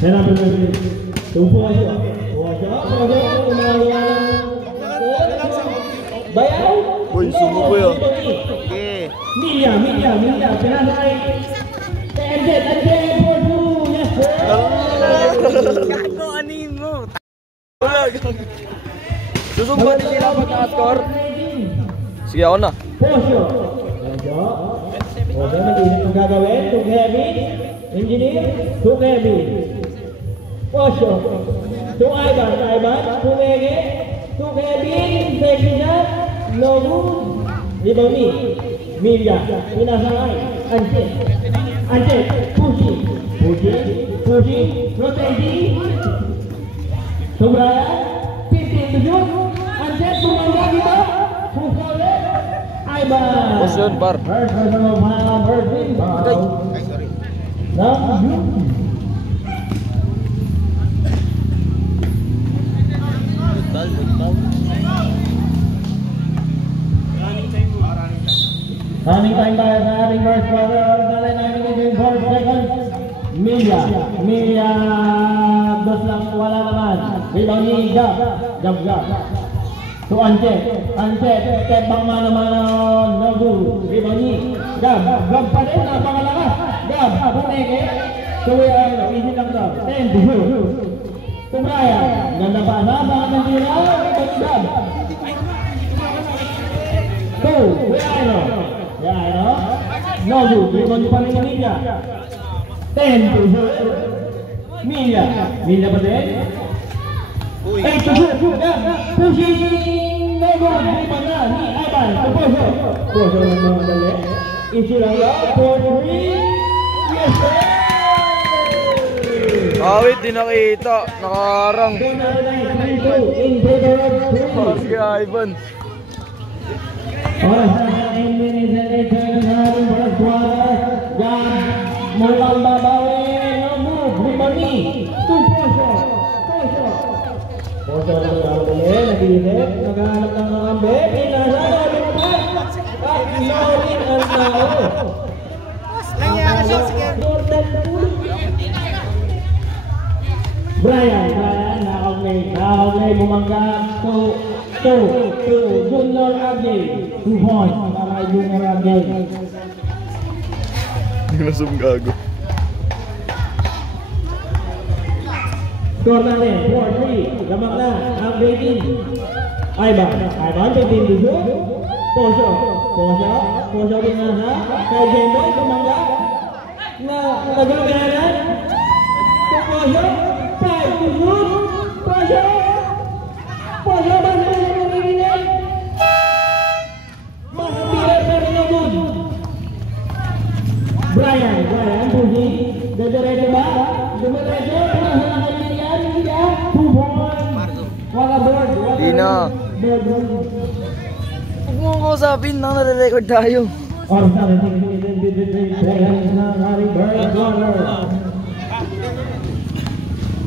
Hanapan natin. Tumpo siya. Bayaw? Uy, sumo ko yun. Milya. Pinasakay. Andiyan, for two. Yes, sir. Gago, anin mo. Susumba din nila pag naka-score. Sige, ako na. Posyo. Okay, mag-isip ang gagawin. Too heavy. Engineer. Too heavy. Posyo. Too Ivan. Tumege. Too heavy. Safety shot. No good. Rebound. Milya. Pinasakay. Anche. Pushing. Rotating. Sobraya. 15 to shoot. Anche. Bumangga dito. Pusole. Ivan. Posyon, bar. First personal foul. First rebound. Agay. Sorry. Running time tayo sa ating first quarter. Dali namin in 4 seconds. Milya. Dos lang, wala naman. Rebound ni Gab. To Anche. Step back mano-mano. No good. Rebound ni Gab pa rin. Napakalakas. Gab. Puneke. Easy lang to. 10 to shoot. To Brian. Ganda pa. Napaka ng tira. Gab. 2. No good. Rebound pa rin ni Milya. 10 to shoot. Milya pa din. 8 to shoot. Pushing. No good. Rebound na ni Ivan. Posyo lang naman dali. Easy lang lang. 4-3. Yes, sir! Awit, di nakita. Nakarang. Sige, Ivan. Oras na 10 minutes and 8 seconds na ating first quarter. Gab, mulang babawi. No move. Rebound ni. 2 Posyo. Posyo lang ang ulit. Nag-iinit. Naghahanap ng kambe. Pinasada. Lumabas. At Norin ang tao. Nangyari siya, sige. Brian, nakaklay, bumangga, 2, Junior Agay, 2 points, para kay Junior Agay. Hindi na sumgago. Score natin, 4-3, lamang na, ang rating. Ivan, 15 to shoot, Posyo din nasa, kay Jemboy, bumangga, na nagagalan, Posyo, 5 to shoot, Posyo ba sa narinig? Mahapira pero no good. Brian, pusi, dadiretso ba? Dumiretso, nasa nakaliyan, hindi 2 points. Wala board. Di na. Huwag mo ko sabihin na nare-record tayo. Or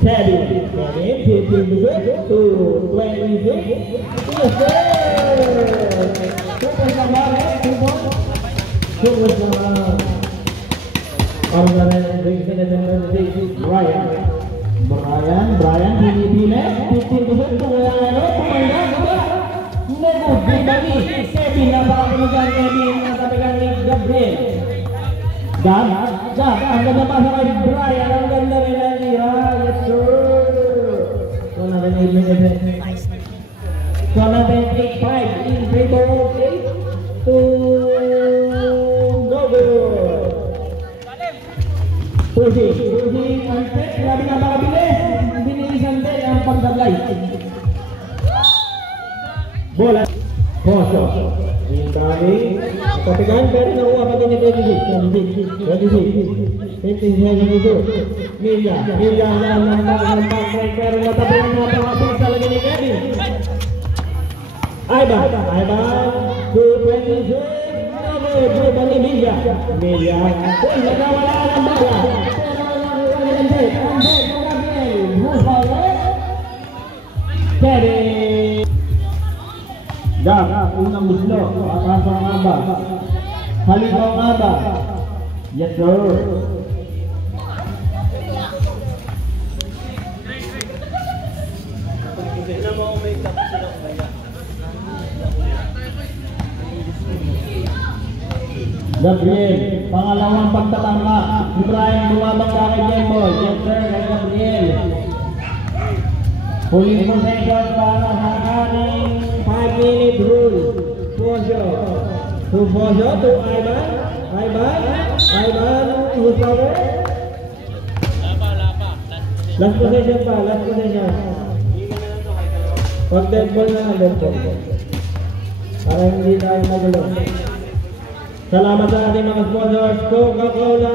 Teddy, 15 to 26. Yes, sir! Super naman, 2 points. Super naman. Brian, pinipili. 15 to 6. Pumangga, Negod, Bibani. Kevin, napakakinugan Kevin. Natapigan ni Gabriel. Gab, ang ganda pa sa kay Brian. Ang ganda rin ang tira. Yes, sir. So natin 8-5 in favor of 8 to no good. Pusi, Antek, grabe na makabilis. Binilisan din ang pagdablay. Bola. Posyo. Hintali. Katigan pero nakuha pa din ni 26. 15 seconds ito. Milya ang pag-break pero natapunan na pang-apis talaga ni Kevin. Ivan. 2-26. Dribble ni Milya. Uy, nagawala ng bala. Pero Antek. Kevin. Gab, unang muslo, atasang Aba. Halipang Aba. Yes, sir. Gabriel, pangalawang pagtatangka. Ibrahim bumabangka kay Jemboy. Yes sir, kay Gabriel. Huling possession para sa ating 5-minute rule. Poso. To Poso, to Ivan. Ivan, who's over? Last possession pa, last possession. Pag dead ball na, dead ball. Para hindi tayo magulo. Salamat sa ating mga sponsors. Coca-Cola,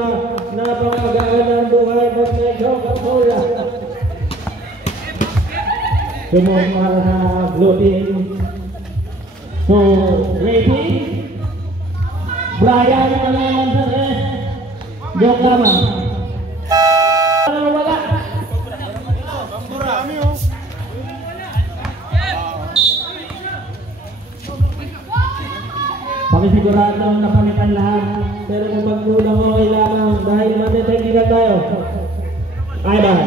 napakagaan ng buhay pag may Coca-Cola. Sumong para sa blue team. So, ready? Brian ang naman sa rest. Joke lamang. Ano wala? Pakisigurado na palitan lahat. Pero kung magkulang o lamang dahil matitechnical tayo. Ivan.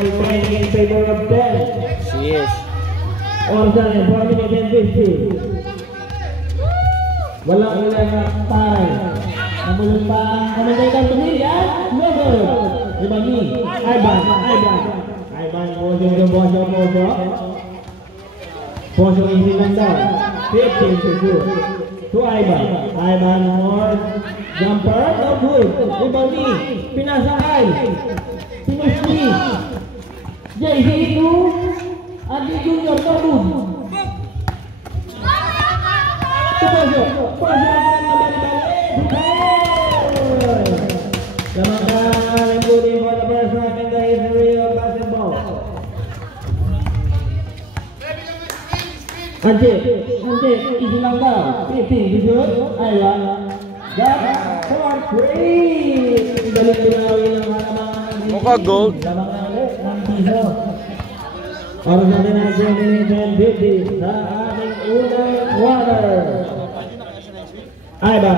Playing in favor of 10. She is. Ordan, 4 minutes and 50. Walang taray. Nabulong pa ang commentator pamilya. Never. Ibagi. Ivan. Poso. Poso easy lang daw. 15 to shoot. To Ivan. Ivan more. Jumper. No good. Ibagi. Pinasakay. Pinuski. JC itu Adi Junior Tobun. Poso akan kembali balik. Selamat Lembury for the first time in the history of basketball. Anje, isi langkah, pitting, jujur, ayo, gas, for three. Balik pinawin ng halaman. Mukha gold. Para sa atin ang 20 minutes and 50 sa ating unang quarter. Ivan,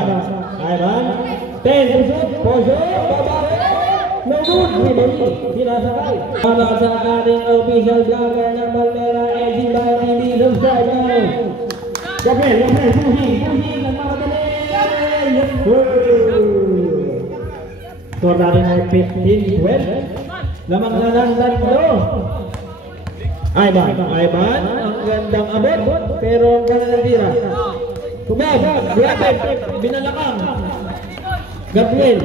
10 pusot, Poso, babae, no good, rebound, sinasakay. Para sa ating official vlogger ng Balmera, Edgy Bayo TV, subscribe now. Gabriel, pushing, nagmamadali. Score natin ay 15-12. Lamang na ng tatlo. Ivan, ang gandang abot, pero ang ganda ng tira. Tumab, grabe, binalakang. Gabriel.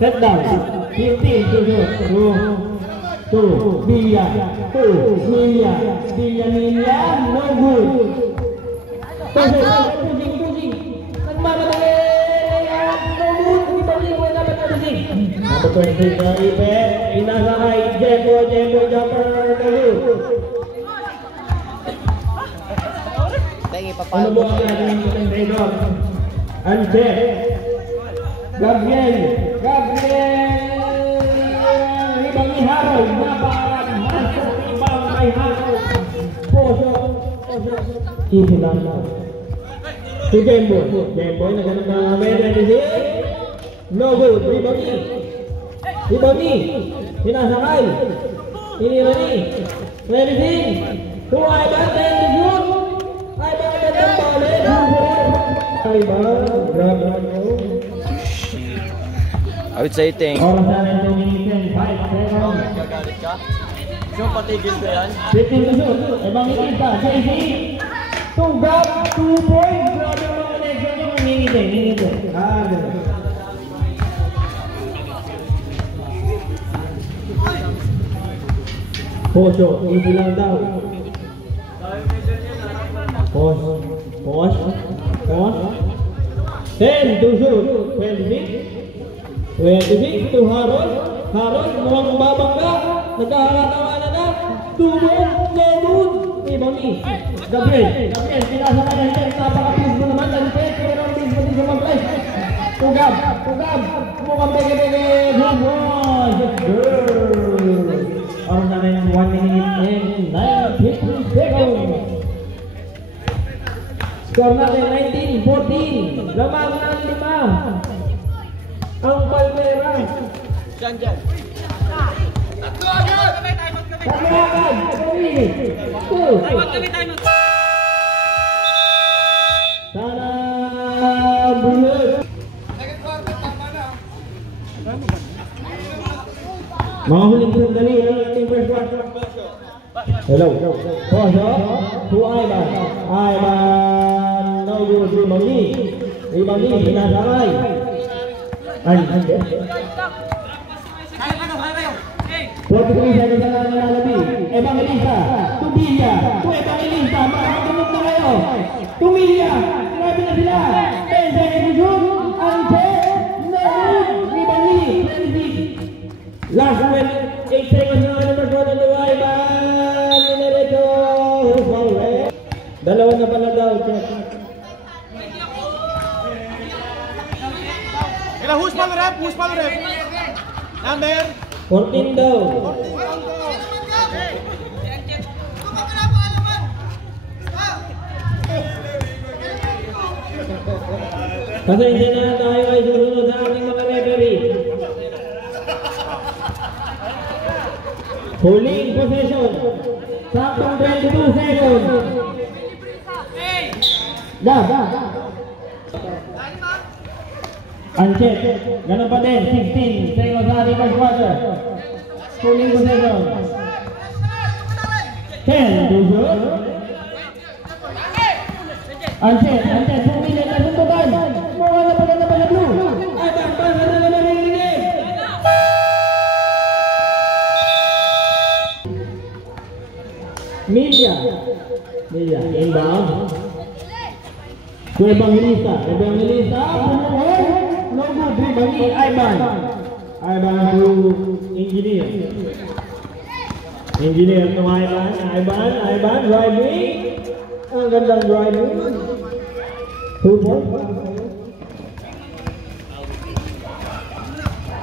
Set down. 15 to shoot. 2, Milia, no good. Pushing. Nagmamadali. No good, ibalik mo dapat na pushing. Napatuloy na Ipe, inasakay, Jembo, jumper, ano mo ang ating contender? Anje, Gabriel, ibang iharoy, napakarang master, ibang may haroy, Poso, easy lang. Si Jembo, naghanap na meron din. No good, Ibagi, pinasakay, inirani, everything, to Ivan, 10 to shoot, Ivan, grab. I would say thing. Oras na 2 minutes and 5 seconds. Gagalit ka? So, patigil ko yan? 15 to shoot, ibang ikita, JC, tunggap, 2 points, grabe ang mga connection nyo, ningiti. Poso, easy lang daw. Pause. 10 to shoot. 26 to Harold, mukhang babangga. Nagkakatawanan na. Tubod, Lebud. Ibami. Gabriel, pinasa ka na hindi. Napaka-please mo naman. Nalipet, pero ang please mo din sa mag-play. Tugab. Mukhang bege-bege. Oras na rin ang 1 minute and 9 seconds. Score natin 19-14. Lamang ng 5. ang Palmera. Dyan. Tatlo agad! Tatlo agad. 3, 2. Sana bulat. Mga huling sandali ang ating first one. Hello. Poso. To Ivan. Ivan. No good. Ribali. Hinasakay. Ay. 43 seconds na nalalabi. Evangelista. Tumilya. To Evangelista. Makakatunod na kayo. Tumilya. Sinabi na sila. 10 seconds to shoot. Ante. No good. Ribali. 26. Last 8 seconds na number 4 to Ivan. Dinerecho. Dalawa na pala daw. Who's pa rep? Number? 14 daw. Pasensya na tayo ay susunod sa ating mga referee. Huling possession. Saktong 22 seconds. Da. Ancet, ganun pa din, 16 seconds sa ating first quarter. Huling possession. 10 to shoot. Ancet, pumili na suntukan. Mawala pa na blue. At ang basa na narinig. Media, inbound. To Evangelista, bumuhay. No good, Ribali, Ivan to Engineer to Ivan, driving. Ang gandang driving. 2 points.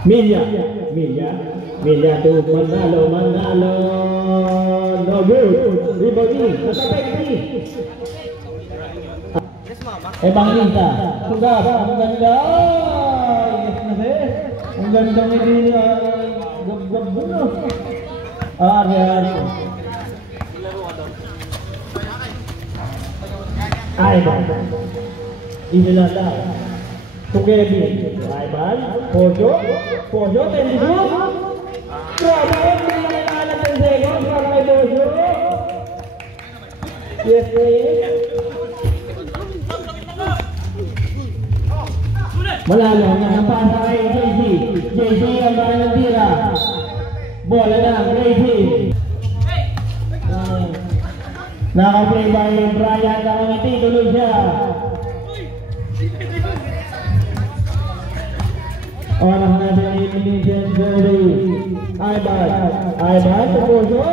Media to Manalo. No good, Ribali, Tatapekti. Evangelista, sugap, ang ganda. Ang ganda ni gab mo. Arian. Ivan. Inilala. Tugebi. Ivan. Pojo, tendido. Grabe, hindi na nalala ng seconds para kay Pojo. Yes, Malalo na napasa kay JC ang bahan ng tira. Bola na, Gracie. Nakaplay by Brian Nakangiti, tuloy siya. Orang natin ang Indonesian jersey. Ivan, Poso.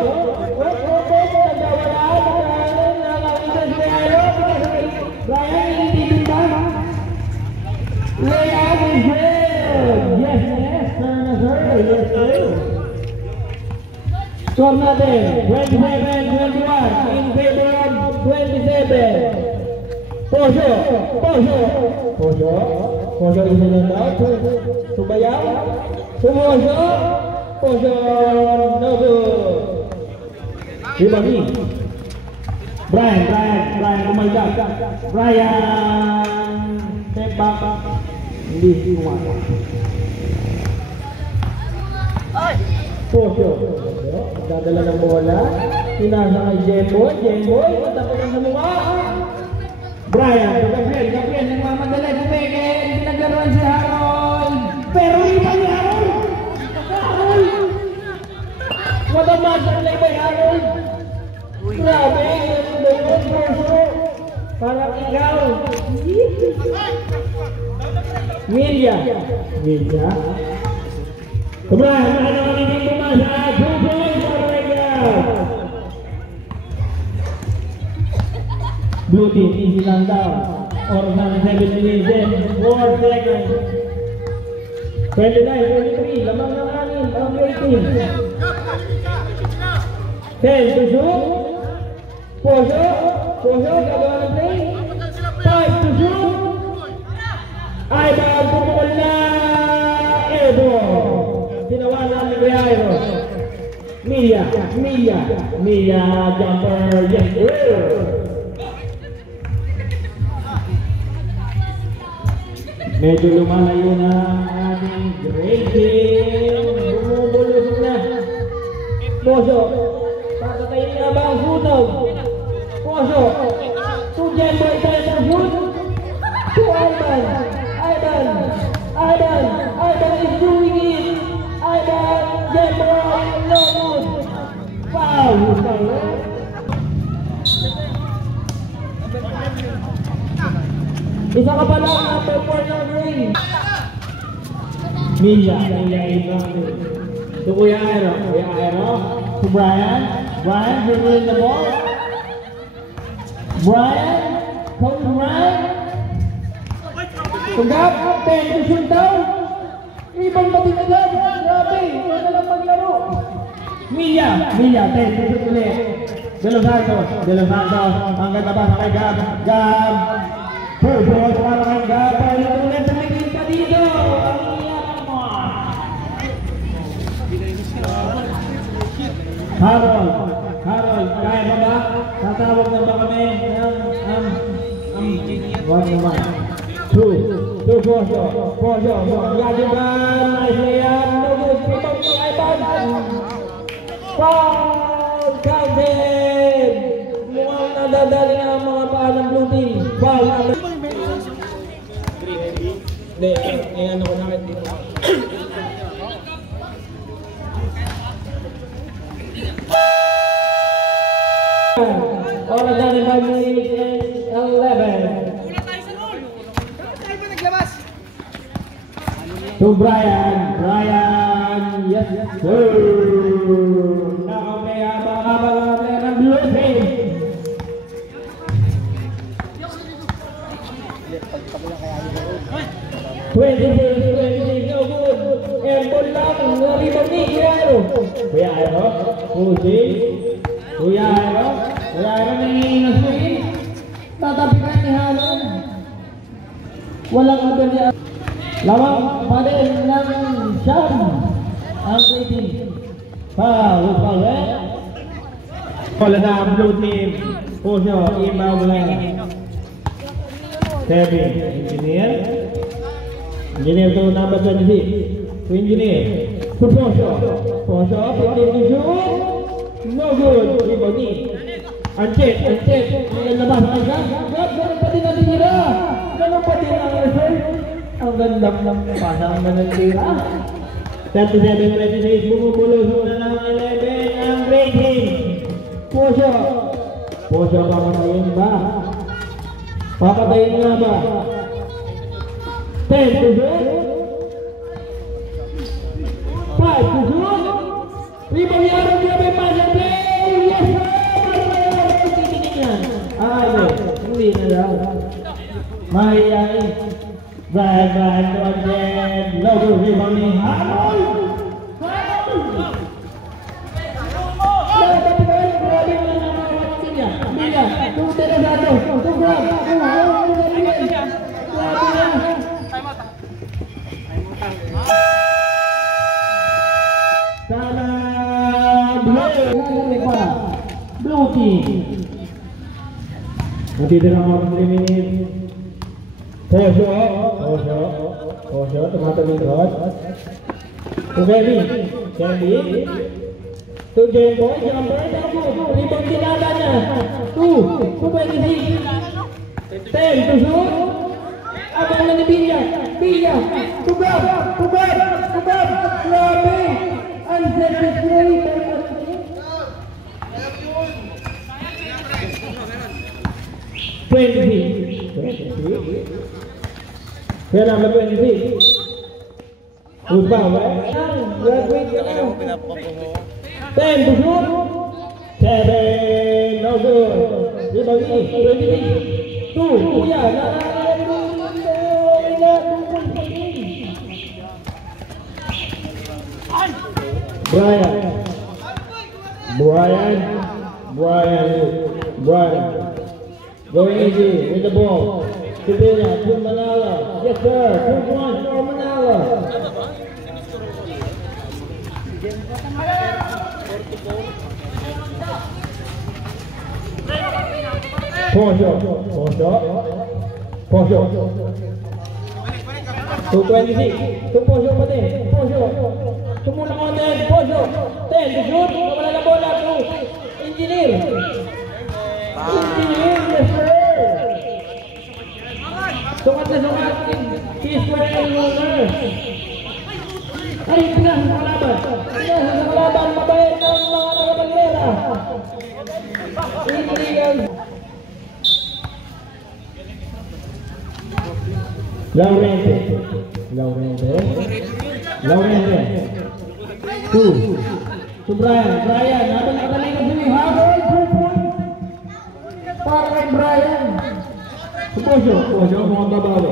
Brian, hindi ba? Layup is good. Yes, sir. Score natin 27-21 in favor of 27. Poso isa na daw. Subayaw. Poso no good. Ribali. Brian kumaldag. Brian step back. Hindi kumaka. Poso. Dadala ng bola. Pinasa kay Jemboy. Matapalan sa mukha. Brian, kapien, nagmamadali. Pumeke, pinaglaruan si Harold. Pero iba ni Harold. What a master play by Harold. Grabe, Poso. Parang ikaw. Media. Brian, ano hindi pumasa? 2 points for Regal. Blue team, easy lang daw. Oras na 7 minutes, 4 seconds. 29-23, lamang ng anin, ang 18. 10 to shoot. Poso, gagawa ng play. 5 to shoot. Ivan, pumukol na. Jairo. Mia jumper, yes, medyo lumalayo na ating grading. Bumubulusok na. Poso, papatayin na ba ang sunog? Poso, to Jemboy tayo sa shoot. To Ivan is doing it. Ivan, Jemboy, no good. Foul. Isa ka pa lang, number 4 ng green. Mia Ivan. To Kuya Aero. To Brian, dribbling the ball. Brian, Coach Brian. Tunggap, 10 to shoot down. Ibang pati na dyan. Grabe, wala lang maglaro. Mia, 10 to shoot ulit. De Los Santos, ang ganda ba sa kay Gab. Purpose para kay Gab. Ulit tumigil ka dito. Ang iyak mo. Harold, kaya ba ba? Tatawag na ba kami wag naman. Two, Poso, Yajiban, nice layup, no good, pitong ni Ivan. Foul, counted. Mukhang nadadali na ang mga paa ng blue team. Foul, hindi, ano ko nakit dito. Oras na 5 minutes and 11. To Brian, yes sir. Nakapayabang ng blue team. Twenty-six, no good. Airball lang, rebound ni Kuya Aero, Kuya Aero nanginginas mo eh. Tatapikan ni Halon. Walang agad niya. Lawang pa rin ng Sham. Ang rating. Foul eh. Wala na ang blue team. Poso, inbound lang. Kevin, Engineer to number 26. To Engineer. To Poso, 15 to shoot. No good. Rebound ni Ancet. Labas ang Gab. Ganun pa din natitira. Ganun pa din ang result. Ang ganda ng pasang manatira. 37-26, bumubulos na ng 11 ang rating. Poso papatayin ba? Papatayin nga ba? 10 to shoot. 5 to shoot. Rebound Yaron, grabe pasang play. Yes sir! Hindi na daw. Mahiyain. Brian to again. Logo rebound ni Harold. Mia, to De Los Santos. To Grab. Sana blue team. Natitira mga 3 minutes. Poso, tumatawid. To Kevin. To Jemboy, jumper, rebound kinala niya. 2, to 26. 10 to shoot. Abang na ni Billa. To Gab. Grabe. Unselfish play. 20. Kaya number 20. Upa, graduate ka na. 10 to shoot. 7, no good. Rebound ni 23. 2, Kuya. Brian. Going easy with the ball. Kibina to Manala. Yes sir. 2 points for Manala. Posyo. 226. Posyo pa din. Posyo. Tumulong ko din. Posyo. 10 to shoot. Wala na bola to Engineer. Engineer, yes sir. Sukat na sukat. P-square and roller. Ay, pinasa sa kalaban. Pinasa sa kalaban. Mabait ng mga nakabalera. Illegal. Laurente. 2 to Brian, habang nakataling na si Harold, 2 points para kay Brian. Posyo, mga babawi.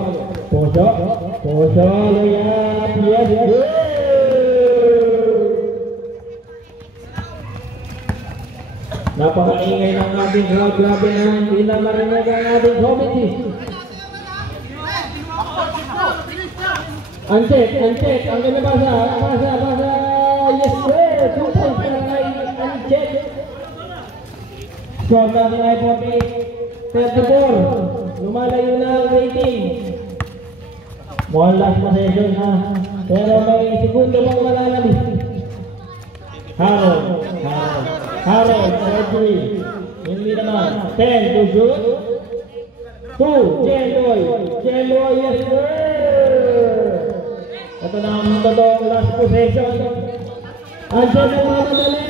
Posyo, layap, yes. Napakaingay ng ating crowd, grabe na, hindi na marinig ang ating committee. Ancet, ang ganda basa, yes sir, 2 points para kay Ancet. Score natin ay 34, lumalayo na ang rating. More last possession ha, pero may segundo pang malalabis. Harold, surgery, hindi naman, 10 to shoot, 2, Jelloy, yes sir. Ito na ang totoong last possession. Andiyan na mga madali.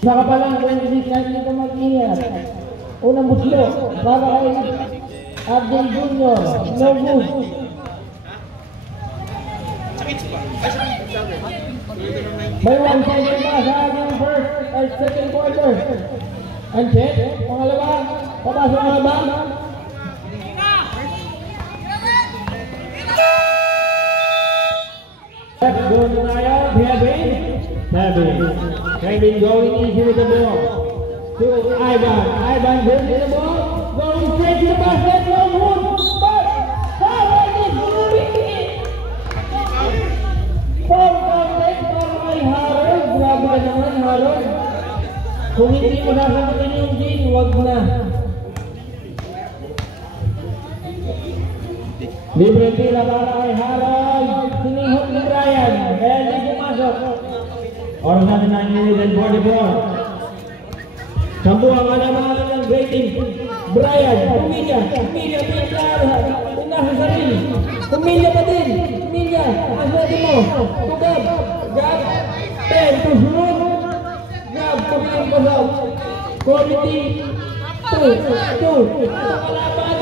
Saka pa lang 26 na dito mag-ingat. Unang buslo. Para kay Abdel Jr. No good. May 1 second pa sa ating second quarter. Andiyan. Pangalawa. Papasok na ba? Going to Naya, Kevin going easy with the ball. To Ivan goes to the ball, going straight to the basket, long hook, but Harold is moving it. Foul contact para kay Harold, grabe ka naman Harold. Kung hindi mo nasagutin yung Jean, wag na. Libre tira para kay Harold, sinihot ni Brian, kaya hindi pumasok. Oras natin na inilitan 44. Sampu ang alaman ng great team. Brian, Pumilya, pinasa sarili. Pumilya pa din, aswerte mo. Tugab, Gab, 10 to shoot. Gab, pagkakang pasok. Quality, 2, kalaban.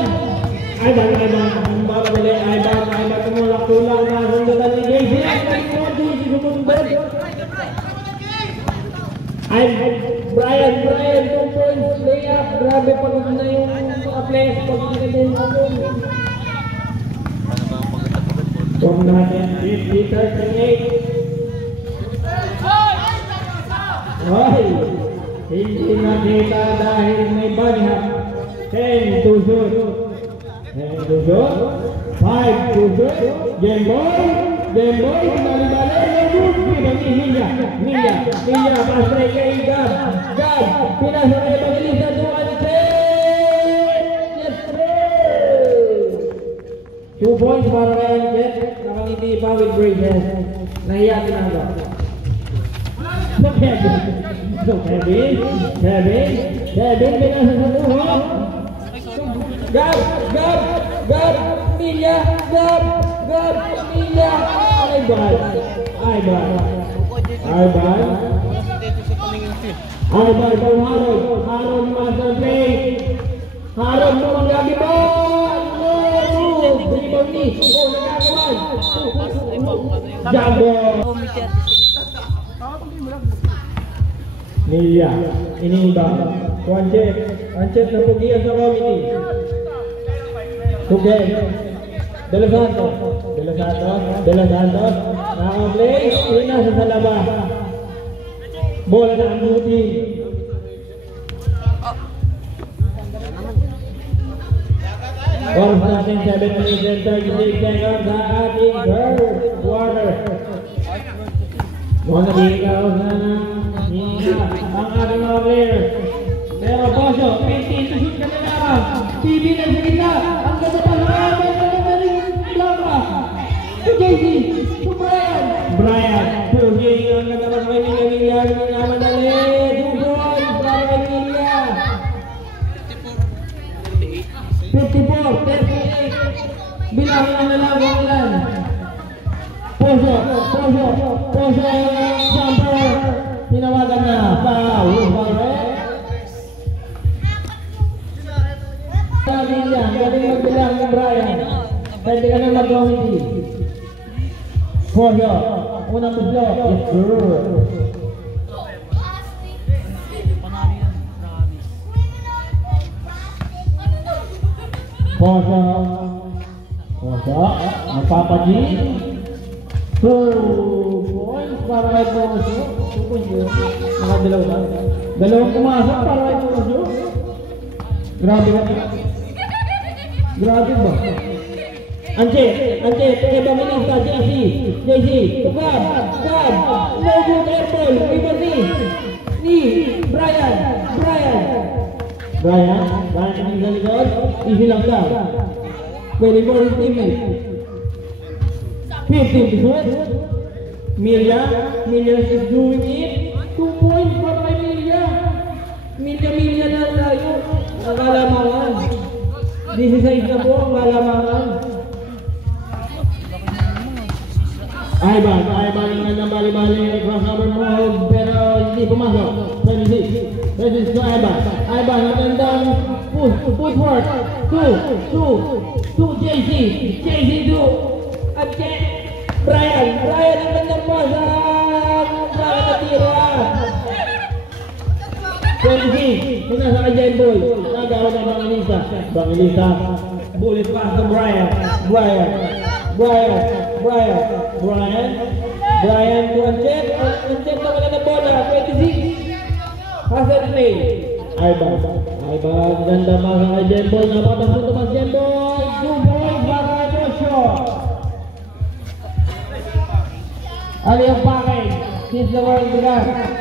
Ivan, ang babali, Ivan, tumulak-tulak na sundatan ni JC. Brian, 2 points, layup, grabe pagod na yung mga players pagkakatin ako. Score natin, 50-38. Ay, hindi nakita dahil may banihap. 10 to shoot. 5 to shoot. Gameboy, balik-balik, Milya, pasray kay Gab, pinasa kay Magalisa, 2 points para kay Ancet, nakangiti pa with braces, nahiya tinangga. Kevin, pinasa sa buho. Gab, Milya, Milya, Ivan from Harold master play. Harold mo ang lagi ba? Rebound ni. Nagkakawan. Jumbo. Milya, iniiba. Ancet na pugian sa committee. Tugay. De Los Santos, naka-play, pinasa sa laba. Bola na ang buti. Oras natin 7 minutes and 36 seconds sa ating third quarter. Mga naligaw na ang ating mga players. Pero Bosyo, 15 to shoot kami na. TV na sa gitna. Ang ganda pa na kami. Ang galing Blanca. To JC. To Brian. Brian. To JC. Ang ganda pa sa kay Emilia. Ang naman dali. 2 points. Para kay Emilia. 54. 38. Bilangin na lang kung ilan. Poso. Jumper. Hinawagan na. Foul. Sabi niya, galing magbilang ng Brian. Pwede ka na mag-gawin. Poso. Unang buslo. Yes, sir. Poso. Magpapaji. 2 points para kay Poso. 2 points yun. Nakadalaw na. Dalawang pumasok para kay Poso. Grabe ka. Grabe ba? Ante, kaya ba minista? JC, Gab, no good airball, even ni, Brian, ang galikod, easy lang daw. Pwede mo rin teammate. 15 to shoot. Milia is doing it. 2 points para kay Milia. Milia na tayo. Ang kalamangan. 16 na po ang kalamangan. Ivan ang bali-bali crossover move pero hindi pumasok. 26 to Ivan ang gandang footwork. 2 JC to Brian ang gandang pasang para natira. 26 nasa kay Jemboy. Nagawa ng Bangilista. Bullet pass to Brian to Ancet na wala na bola. 26 Hasan play. Ivan ganda mga kay Jemboy. Napakasok naman Jemboy. 2 points para kay Bosyo. Ali ang package since the world began.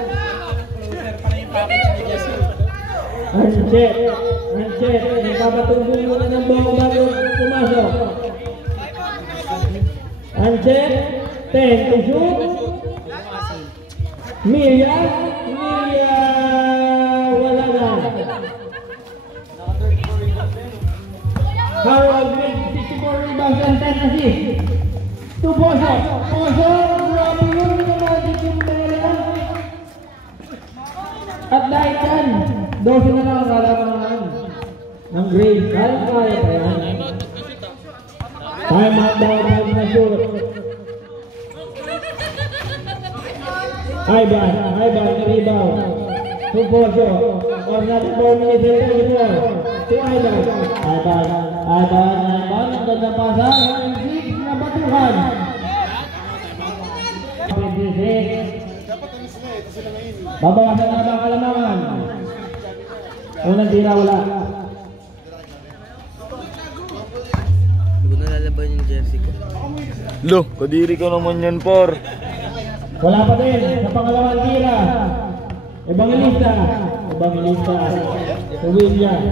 Ancet nagpapatuloy muna ng ball bago pumasok. Ancet 10 to shoot. Milia wala na. Harold with 64 rebounds and 10 assists. To Poso, grabe yun magic yung pera. At dahil yan 12 na lang ang kalamangan ng grade. Kaya pa yan. Time out daw na shoot. Ivan na rebound. To Poso. Or not 4 minutes and 34. To Ivan. Ang ganda pasang. Ang 6 na batukan. 26. Babawasan na ba ang kalamangan? Unang tira wala. Hindi ko nalalaban yung jersey ko. Lo, kadiri ko naman yan, por. Wala pa din sa pangalawang tira. Evangelista. William.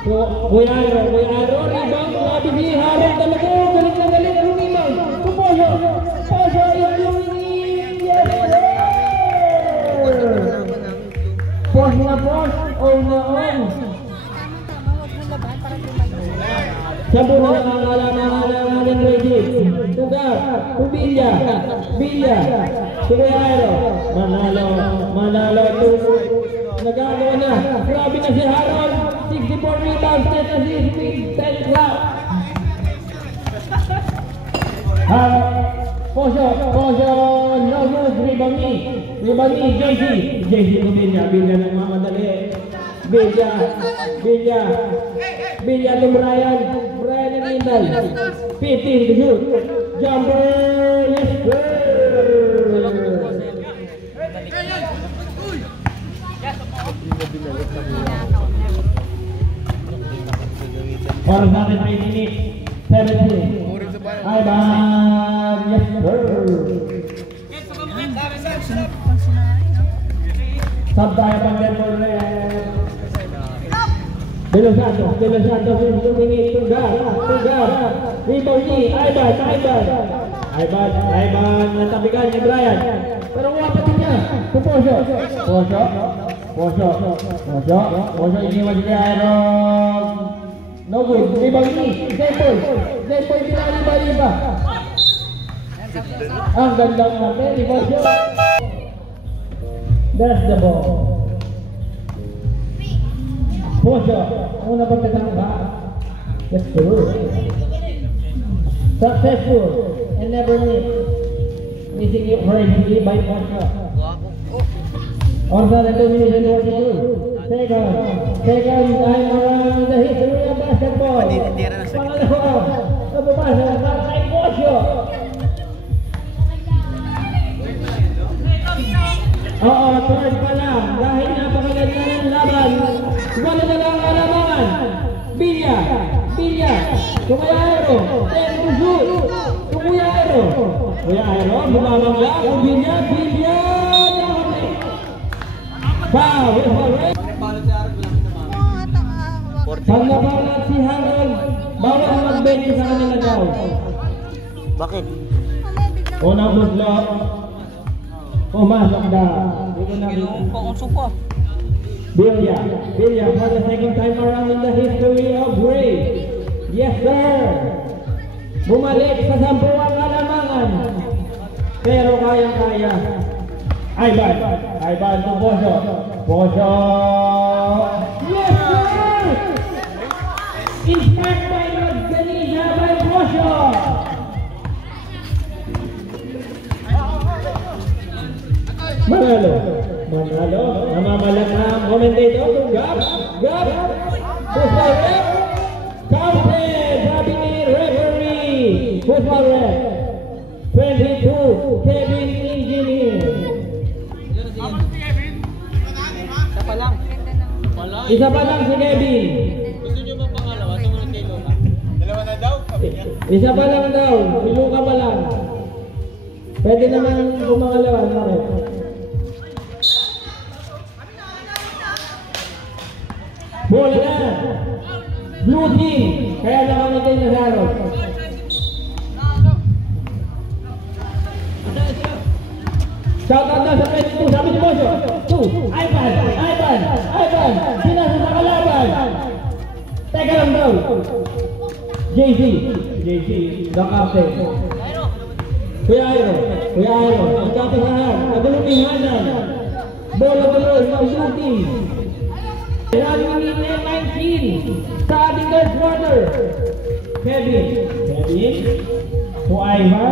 Kuya Aro, rebound. Grabe si Harold talaga. Galit na galit. Ang rebound. Poso yung yes sir. Post na post. On na on. Sabi na ang ating Regis. Tugar. Bilya. Kuya Aro. Manalo. Nagagawa na. Grabe na si Harold. 64 rebounds. 10 assists. 10 clap. Poso, no good. Rebound ni JC to Bilya ng mamadali. Bilya to Brian and Lindal. 15 to shoot. Jumper, yes sir. Para sa atin 8 minutes. 17. Ivan, yes sir. Sabaya Pandermol Red. De Los Santos tumingin, tunggal. Rebound ni Ivan, natabigan ni Brian. Pero wapatin niya, Poso iniwan ni Aaron. No good, rebound ni Zaypoy binaliba. Ang gandang natin, rebound siya. That's the ball. Poso, una pagkatamba. That's true. Successful and never miss. Missing it crazy by Poso. Also the 2 minutes and 42. Second time around in the history of basketball. Pangalawa, napapasa para kay Poso. Oo, third pa lang. Dahil napakaganda ng laban. Wala na lang alamangan. Bilya. Kuya Aero. Ten to shoot. Kuya Aero. Bumabangga. Bilya. Foul. Paglabalat si Harold. Bawal mag-bench sa kanila daw. Bakit? Unang buslot. Pumasok na. Bilya for the second time around in the history of Ray. Yes sir. Bumalik sa 10 alamangan. Pero kaya. Ivan to Poso. Yes sir. Inspired by Magdalena by Poso. Manalo, namamalak na commentator to Gab, football ref, counted, sabi ni referee, football ref, 22, Kevin Engineer. Isa pa lang si Kevin. Gusto nyo bang pangalawa? Sumunod kay Luka? Dalawa na daw? Isa pa lang daw, si Luka pa lang. Pwede naman kumangalawa, bakit? Bola na! Blue team! Kaya naman natin na Zaro. Shout out na sa 22, sabi ni Poso. 2, Ivan! Sinasa sa kalaban! Teka lang daw! JC, the captain. Kuya Aero, ang kapasahan, nagulungihanan. Bola-bola, ng blue team. Running in M19 sa ating third quarter. Kevin to Ivan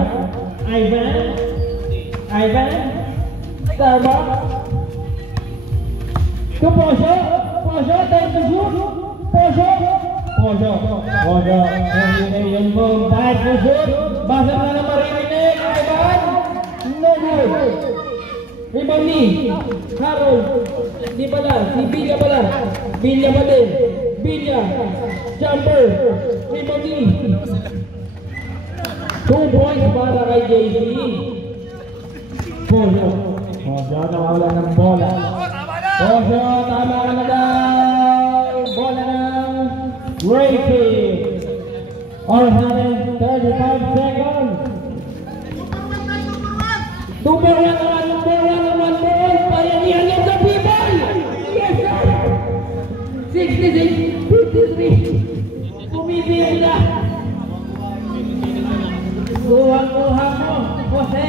Starbuck to Poso, time to shoot. Poso yun mo, time to shoot. Basa na na maririnig, Ivan, no good. Rebound ni Harold. Di pala, si Bilya pala. Bilya pa din. Jumper. Rebound ni 2 points para kay JC. Poso, nawawala ng bola. Poso, tama ka na daw. Bola ng Rating. Or 135 seconds. 2 more Payanihan of the people! Yes sir! 66-53. Pumipili na. Kuha mo, Jose.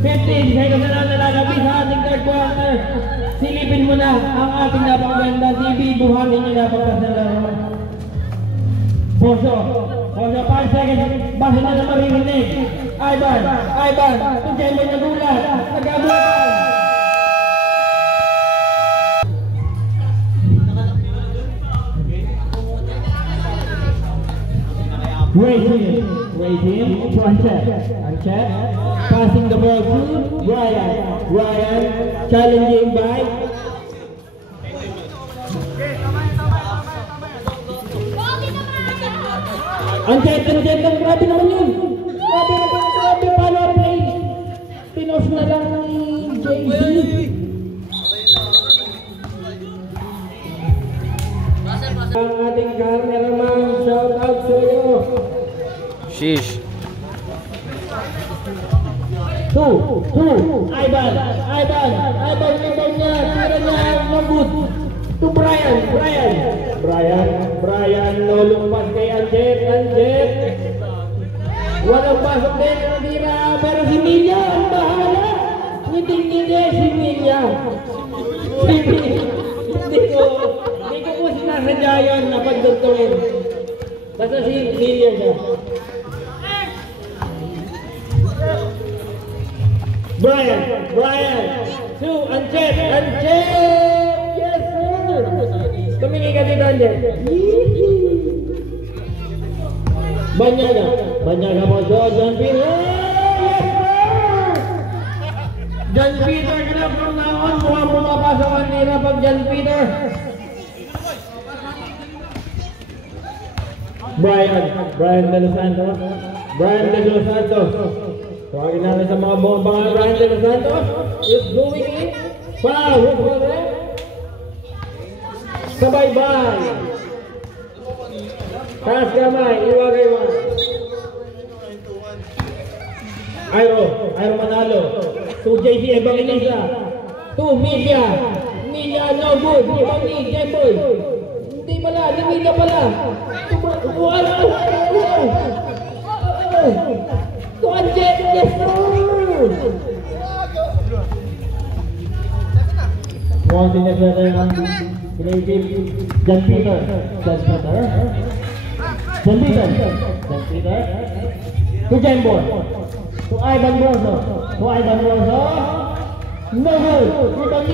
15 seconds na lang nalalabi sa ating third quarter. Silipin mo na ang ating napakaganda TV. Buhanin nyo na pagkasalaro. Poso, 5 seconds. Basta na na maririnig. Ivan, kung may nagulat. Nagagulat. Rating, to Anchette, passing the ball to Ryan, challenging by Anchette, grabe naman yun! Grabe, follow play! Pinos na lang ni JC. Ang ating cameraman, shout out sa iyo. Sheesh. Ivan rebound niya, tira niya, mabut. To Brian, nolumpas kay Anjet. Walang pasok din ang tira, pero si Milya ang bahala. Hindi si Milya. Hindi ko po sinasadya yun na pagdugtungin. Basta si Milya siya. Brian, Anjet, yes sir. Tumingin ka dito, Anjet. Banyaga po siya, John Peter. John Peter, kaya from now on, mukhang pumapasok ang nila pag John Peter. Brian De Los Santos. Tawagin natin sa mga bomba. Brian De Los Santos is going in. Foul! Sabay-bay! Taas kamay, iwagay mo. Airo Manalo. To JC Evangelista. To Milya, no good. Ibang Jemboy. Hindi pala, ni Milya pala. Wala. To Anjet, yes sir. Mukhang sinasada yung creative John Peter. To Jemboy. To Ivan Broso. No good. Ibang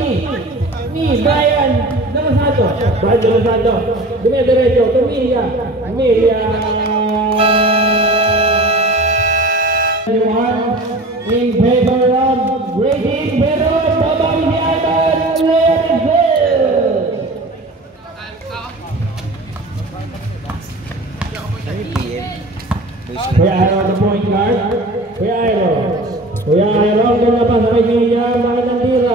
ni Brian De Los Santos. Dumidiretso. To Milya. In favor of Brady, pero babawi si Ivan. Kuya Airo the point guard. Kuya Airo kung napas kay Milya, bakit ang tira?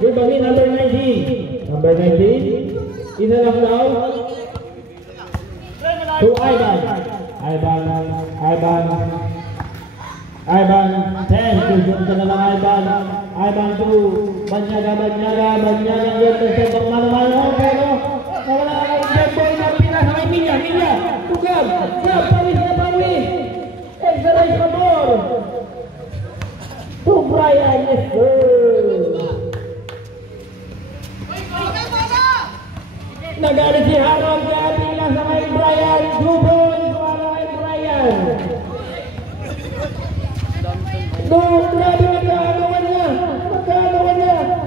Ibangin number 19. Isa lang daw. To Ivan, 10, tujuan na lang Ivan to Banyaga, yun, tentang mana-mana, pero nawala ang Jemboy na pinasa kay Milya, tugab, pawis, extra sa ball, to Brian, yes sir. Nagalit si Harold, kaya pinasa kay Brian, 2 points para kay Brian. No, grabe magkagawa niya.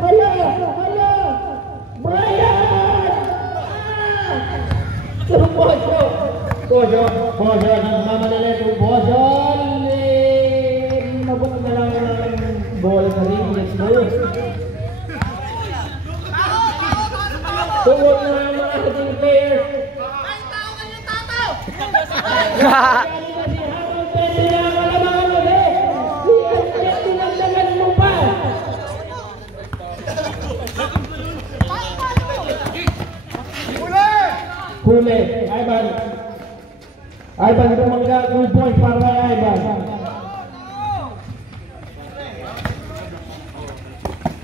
Hala. Brian! Poso, nagmamadali ito. Poso, nabot na lang ng bola sa ring. Yes, no. Tungkol na ang mga ating players. Ay, tawag yung tataw! Huli, Ivan tumangga 2 points para kay Ivan.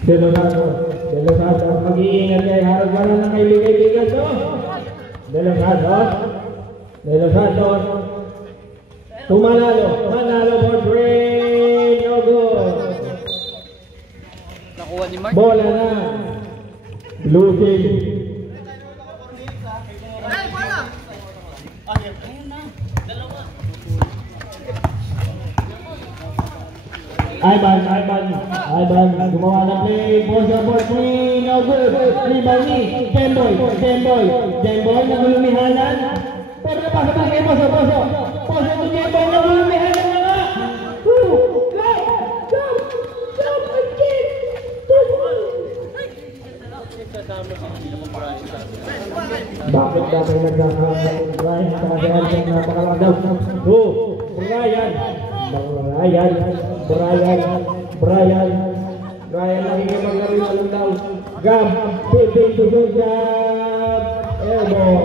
De Los Santos, mag-iingat kay Harold, wala na kay bigay-bigay to. De Los Santos, Manalo for three, no good. Nakuha ni Mark. Bola na. Blue team. Ivan, gumawa ng play, Bosa for three, no good. Rebound ni Jemboy, nagulumihanan. Pero napasa pa kay Bosa to Jemboy, nagulumihanan na nga. Bakit dapat nagkakaroon sa kasi napakalakas daw. Brian lagi maglaro daw. Gab, pipin to Gab. ball.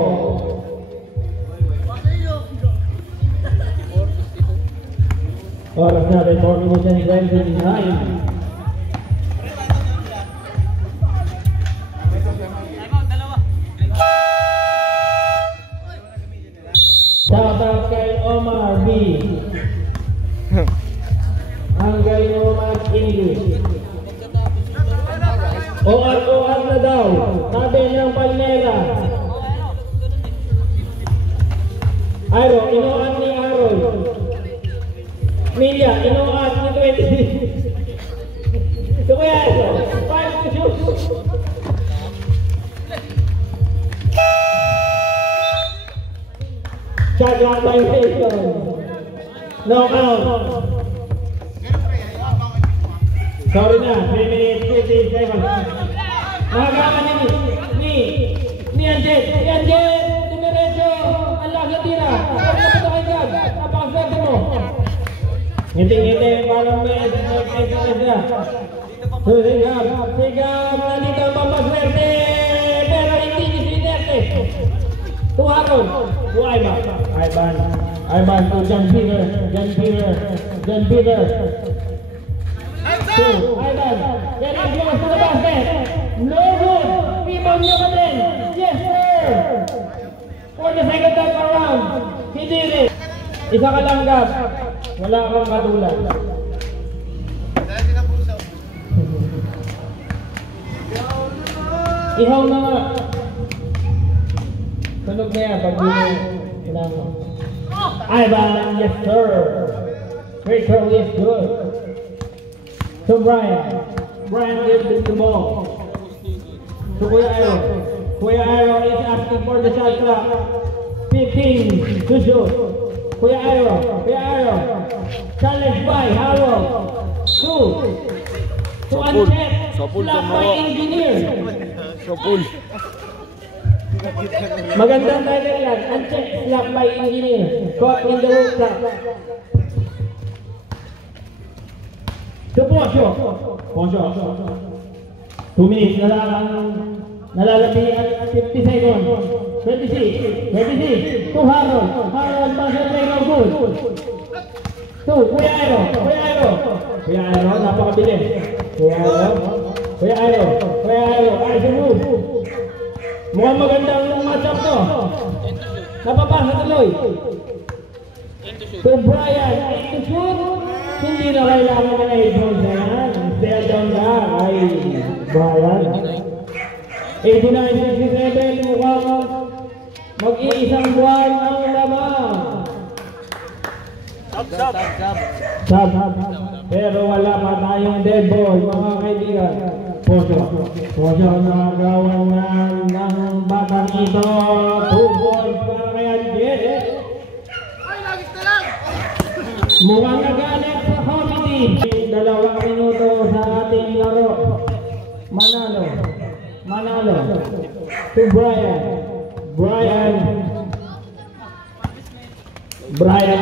Oras natin 4 minutes and 29. Shout out kay Omar B. Ang galing mo mag-English. OR na daw. Tabi ng Palmera. Aro, inoan ni Aaron. Milya, inoan ni 20. Ito kaya ito. Paano ko shoot? Shot lock by Jason. No out. Sorry na, 3 minutes, 50 seconds. Nakagaman ni Anjet. Dinerecho. Ang laki tira. Kapito kay Gab. Napakaswerte mo. Ngiti-ngiti, parang may SMS na. Si Gab, nandito ang papaswerte. Pero hindi ni Sinerte. Tuharon. Ivan to John Peter. Ivan, getting close to the basket. No good. Rebound niya pa din. Yes, sir. For the second time around, he did it. Isa ka lang, Gab. Wala kang katulad. Ihaw na nga. Tunog na yan pag kailangan mo. Ivan, yes sir. Free throw is good. To Brian gives the ball. To Kuya Aero is asking for the shot clock. 15 to shoot. Kuya Aero. Challenge by Haro. To uncheck. Slap by Engineer. Sopul. Magandang title yan. Uncheck. Slap by Engineer. Caught in the rooftop. To Poncho. 2 minutes na lang ang nalalabi at 50 seconds. 26. To Harold. Harold buzzer breaker good. To Kuya Aero. Napakabilis. Kuya Aero. Ay, move. Mukhang magandang matchup to. Napapasa tuloy. To Brian. To shoot. Hindi na kailangan ng headphones na yan. Stay down na. Ay, Brian. 89-67. Mukhang mag-iisang buwan ang laman. Sab. Pero wala pa tayong dead ball, mga kaibigan. Poso nakagawan ng batang ito. 2 balls para kay Anjet. Mukhang nagalit sa committee. 2 minuto sa ating laro. Manalo. To Brian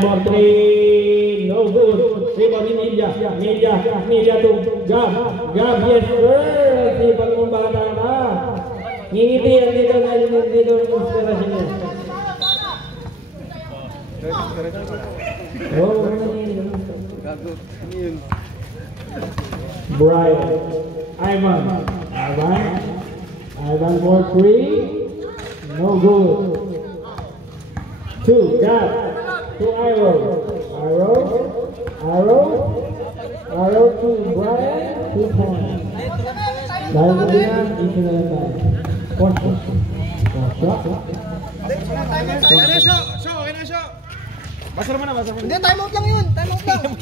for 3. No good. Rebound ni Media to Gab. Yes sir. Sipag mong bata na. Ngingiti yan dito ang inspirasyon niya. Brian. Ivan for 3. No good. 2. Gab. To Aero to Brian. 2 points. Dahil ko din yan, ito na lang tayo. Poncho. Okay na, show. Basa naman na. Hindi, time out lang yun. Time out lang.